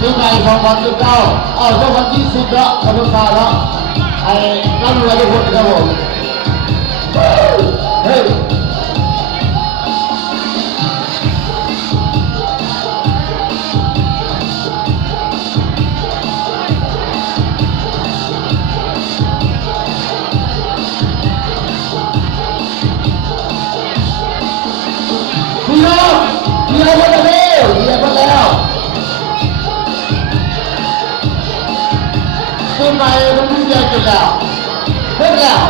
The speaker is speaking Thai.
ปีใหม่2019เอาช่วงวันที่10แล้วขอบคุณครับแล้วไอ้ร่ำรวยทุกคนนะครับผมเฮ้ยพี่น้องพี่น้องมาแล้วพี่น้องมาแล้วปีใหม่มันไม่เจอกันแล้วเพิ่งแล้ว